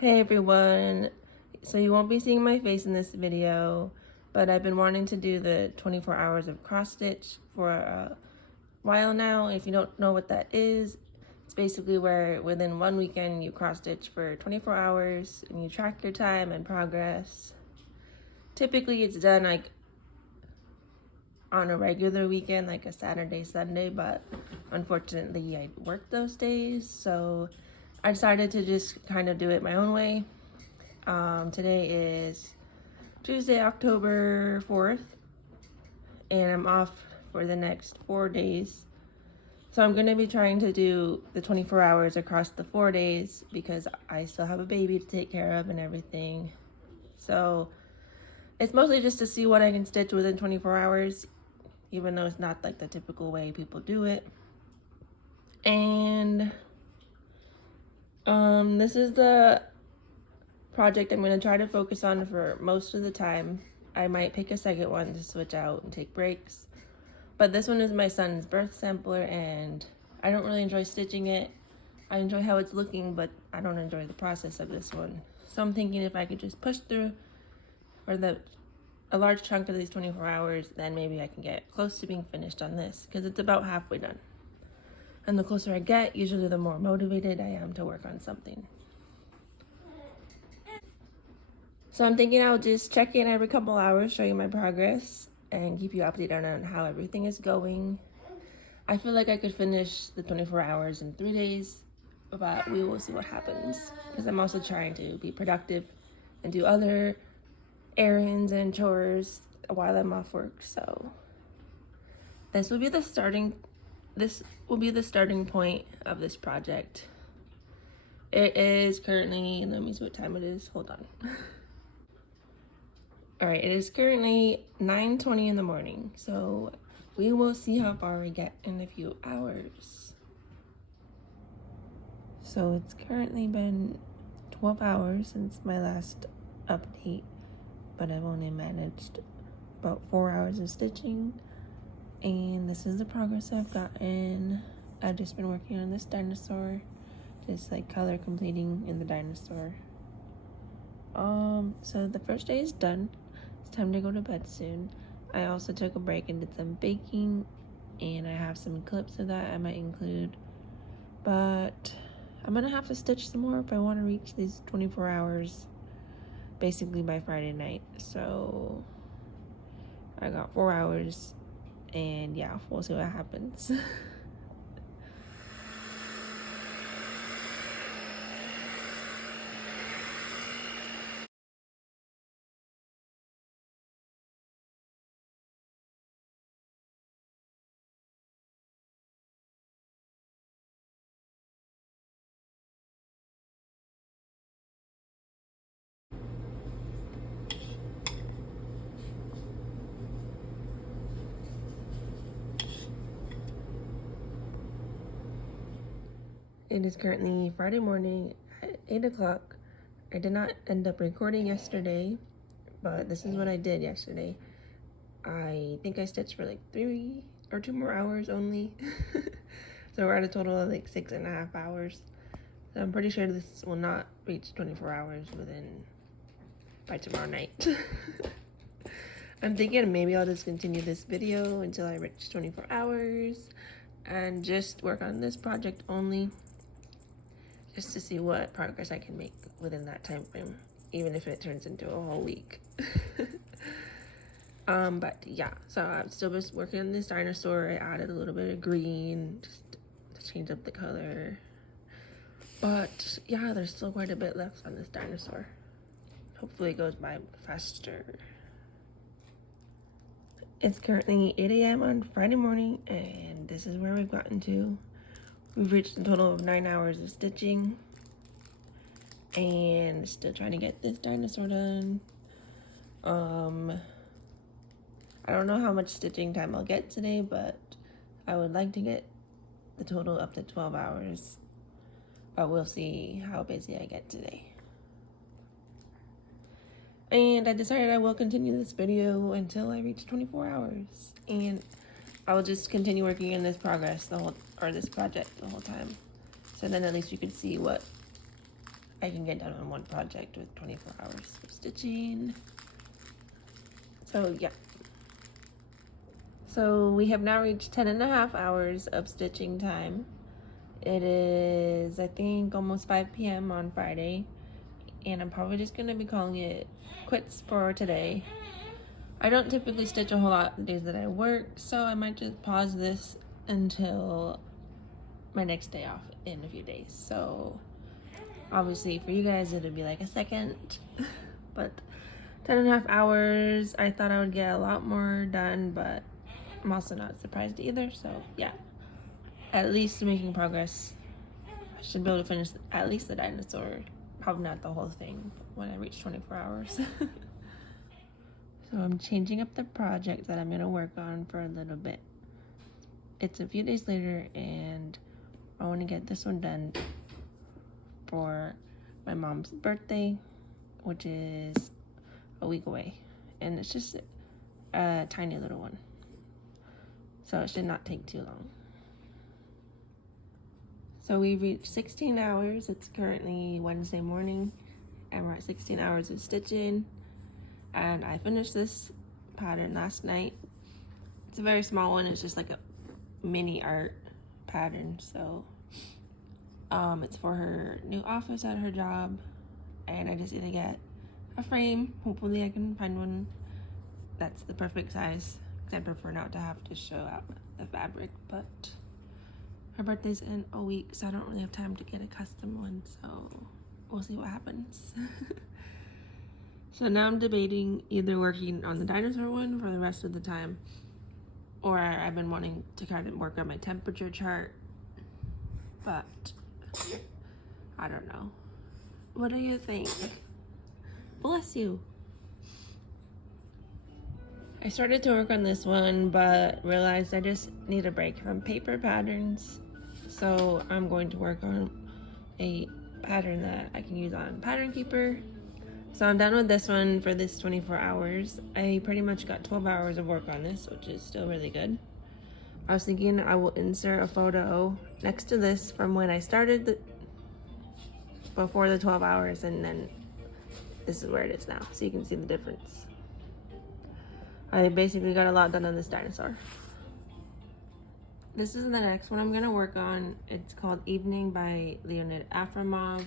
Hey everyone, so you won't be seeing my face in this video, but I've been wanting to do the 24 hours of cross stitch for a while now. If you don't know what that is, it's basically where within one weekend you cross stitch for 24 hours and you track your time and progress. Typically it's done like on a regular weekend, like a Saturday, Sunday, but unfortunately I work those days, so I decided to just kind of do it my own way. Today is Tuesday, October 4th, and I'm off for the next 4 days. So I'm going to be trying to do the 24 hours across the 4 days because I still have a baby to take care of and everything. So it's mostly just to see what I can stitch within 24 hours, even though it's not like the typical way people do it. And this is the project I'm going to try to focus on for most of the time. I might pick a second one to switch out and take breaks, but this one is my son's birth sampler and I don't really enjoy stitching it. I enjoy how it's looking, but I don't enjoy the process of this one. So I'm thinking if I could just push through for a large chunk of these 24 hours, then maybe I can get close to being finished on this because it's about halfway done. And the closer I get, usually the more motivated I am to work on something. So I'm thinking I'll just check in every couple hours, show you my progress, and keep you updated on how everything is going. I feel like I could finish the 24 hours in 3 days, but we will see what happens. Because I'm also trying to be productive and do other errands and chores while I'm off work. So this will be the starting point of this project. It is currently, let me see what time it is. Hold on. All right, it is currently 9:20 in the morning, so we will see how far we get in a few hours. So it's currently been 12 hours since my last update, but I've only managed about 4 hours of stitching, and this is the progress I've gotten. I've just been working on this dinosaur, just like color completing in the dinosaur. So the first day is done. It's time to go to bed soon. I also took a break and did some baking, and I have some clips of that I might include. But I'm gonna have to stitch some more if I want to reach these 24 hours, basically by Friday night. So I got 4 hours, and yeah, we'll see what happens. It is currently Friday morning at 8 o'clock. I did not end up recording yesterday, but this is what I did yesterday. I think I stitched for like 3 or 2 more hours only. So we're at a total of like 6.5 hours. So I'm pretty sure this will not reach 24 hours by tomorrow night. I'm thinking maybe I'll just continue this video until I reach 24 hours and just work on this project only, just to see what progress I can make within that time frame, even if it turns into a whole week. But yeah, so I'm still just working on this dinosaur. I added a little bit of green just to change up the color. But yeah, there's still quite a bit left on this dinosaur. Hopefully it goes by faster. It's currently 8 a.m. on Friday morning, and this is where we've gotten to. We've reached a total of 9 hours of stitching, and still trying to get this dinosaur done. I don't know how much stitching time I'll get today, but I would like to get the total up to 12 hours, but we'll see how busy I get today. And I decided I will continue this video until I reach 24 hours, and I will just continue working in this project the whole time. So then at least you can see what I can get done on one project with 24 hours of stitching. So yeah. So we have now reached 10.5 hours of stitching time. It is, I think, almost 5 p.m. on Friday, and I'm probably just gonna be calling it quits for today. I don't typically stitch a whole lot the days that I work, so I might just pause this until my next day off in a few days. So obviously for you guys it'll be like a second, but 10.5 hours. I thought I would get a lot more done, but I'm also not surprised either. So yeah, at least making progress. I should be able to finish at least the dinosaur, probably not the whole thing when I reach 24 hours. So I'm changing up the project that I'm gonna work on for a little bit. It's a few days later and I want to get this one done for my mom's birthday, which is a week away, and it's just a tiny little one, so it should not take too long. So we reached 16 hours. It's currently Wednesday morning and we're at 16 hours of stitching, and I finished this pattern last night. It's a very small one. It's just like a mini art pattern. So it's for her new office at her job, and I just need to get a frame. Hopefully I can find one that's the perfect size, because I prefer not to have to show out the fabric, but her birthday's in a week, so I don't really have time to get a custom one, so we'll see what happens. So now I'm debating either working on the dinosaur one for the rest of the time, or I've been wanting to kind of work on my temperature chart, but I don't know. What do you think? Bless you. I started to work on this one, but realized I just need a break from paper patterns. So I'm going to work on a pattern that I can use on Pattern Keeper. So I'm done with this one for this 24 hours. I pretty much got 12 hours of work on this, which is still really good. I was thinking I will insert a photo next to this from when I started before the 12 hours, and then this is where it is now, so you can see the difference. I basically got a lot done on this dinosaur. This is the next one I'm gonna work on. It's called Evening by Leonid Afromov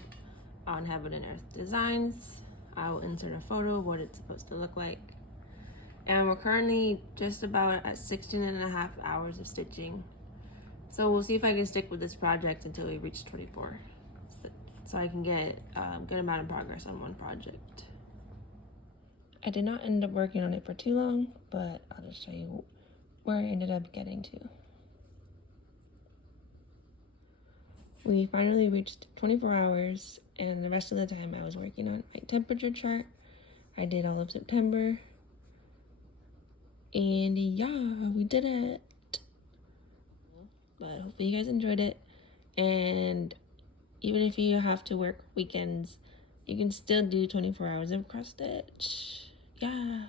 on Heaven and Earth Designs. I will insert a photo of what it's supposed to look like. And we're currently just about at 16.5 hours of stitching. So we'll see if I can stick with this project until we reach 24. So I can get a good amount of progress on one project. I did not end up working on it for too long, but I'll just show you where I ended up getting to. We finally reached 24 hours, and the rest of the time I was working on my temperature chart. I did all of September, and yeah, we did it. But hopefully you guys enjoyed it, and even if you have to work weekends, you can still do 24 hours of cross stitch. Yeah.